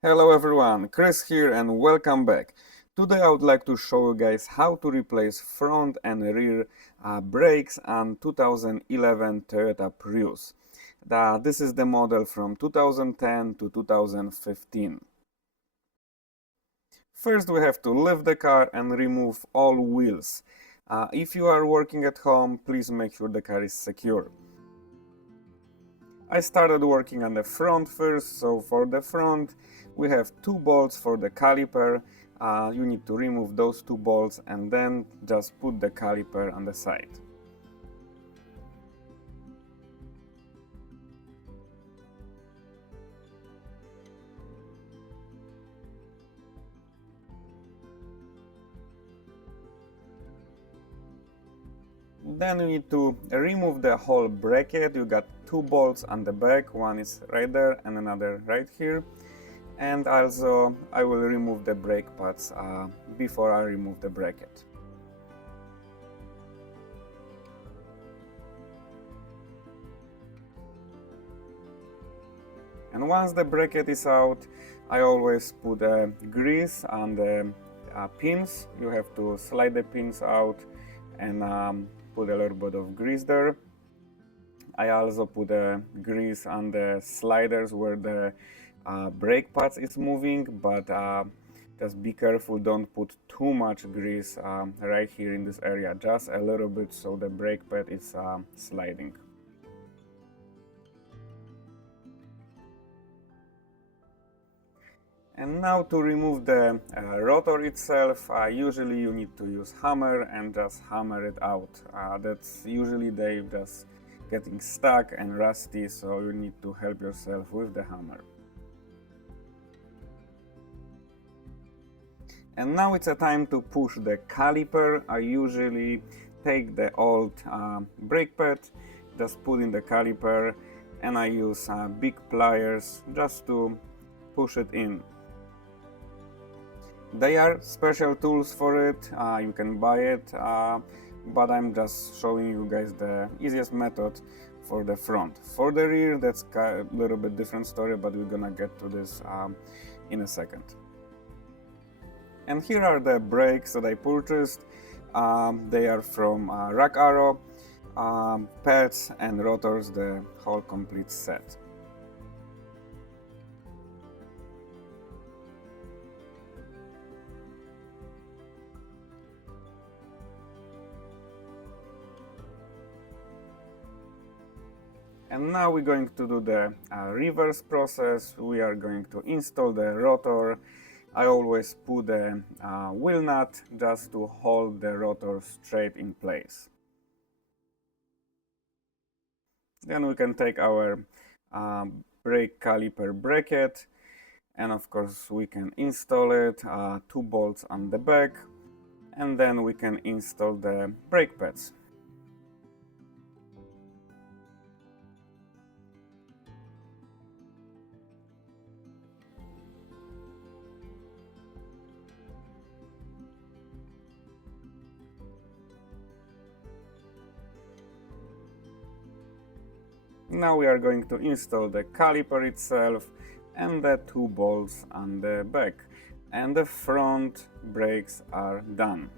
Hello everyone, Chris here and welcome back. Today I would like to show you guys how to replace front and rear brakes on 2011 Toyota Prius. This is the model from 2010 to 2015. First we have to lift the car and remove all wheels. If you are working at home, please make sure the car is secure. I started working on the front first, so for the front we have two bolts for the caliper. You need to remove those two bolts and then just put the caliper on the side. Then you need to remove the whole bracket. You got two bolts on the back, one is right there and another right here. And also I will remove the brake pads before I remove the bracket. And once the bracket is out, I always put grease on the pins. You have to slide the pins out and put a little bit of grease there. I also put grease on the sliders where the brake pads is moving, but just be careful, don't put too much grease right here in this area, just a little bit so the brake pad is sliding. And now to remove the rotor itself, usually you need to use hammer and just hammer it out. That's usually they just getting stuck and rusty, so you need to help yourself with the hammer. And now it's a time to push the caliper. I usually take the old brake pad, just put in the caliper, and I use big pliers just to push it in. They are special tools for it, you can buy it, but I'm just showing you guys the easiest method for the front. For the rear, that's a little bit different story, but we're gonna get to this in a second. And here are the brakes that I purchased. They are from Rack Arrow, pads and rotors, the whole complete set. And now we're going to do the reverse process. We are going to install the rotor. I always put the wheel nut just to hold the rotor straight in place. Then we can take our brake caliper bracket, and of course we can install it, two bolts on the back, and then we can install the brake pads. Now we are going to install the caliper itself and the two bolts on the back, and the front brakes are done.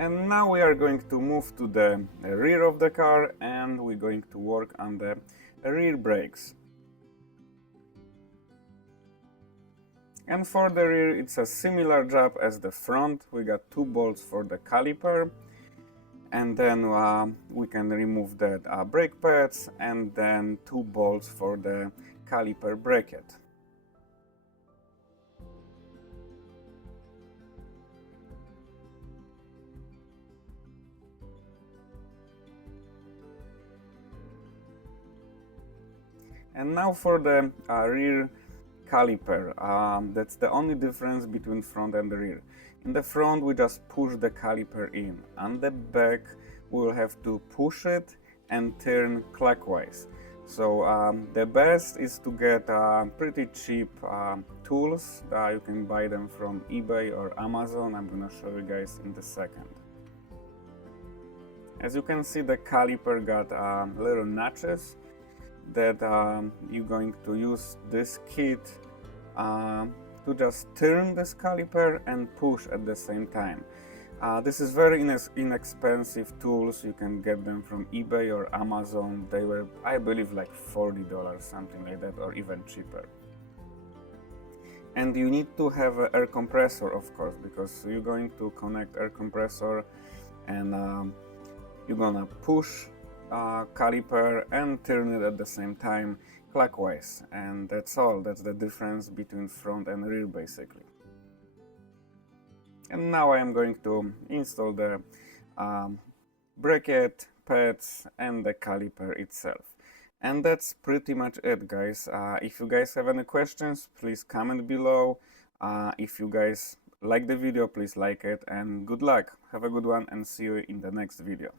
And now we are going to move to the rear of the car and we're going to work on the rear brakes. And for the rear it's a similar job as the front. We got two bolts for the caliper, and then we can remove the brake pads, and then two bolts for the caliper bracket. And now for the rear caliper. That's the only difference between front and the rear. In the front we just push the caliper in. On the back we will have to push it and turn clockwise. So the best is to get pretty cheap tools. You can buy them from eBay or Amazon. I'm gonna show you guys in a second. As you can see, the caliper got little notches that you're going to use this kit to just turn this caliper and push at the same time. This is very inexpensive tools. You can get them from eBay or Amazon. They were, I believe, like $40, something like that, or even cheaper. And you need to have an air compressor, of course, because you're going to connect air compressor and you're gonna push caliper and turn it at the same time clockwise, and that's all. That's the difference between front and rear, basically. And now I am going to install the bracket, pads and the caliper itself. And that's pretty much it, guys. If you guys have any questions, please comment below. If you guys like the video, please like it, and good luck. Have a good one and see you in the next video.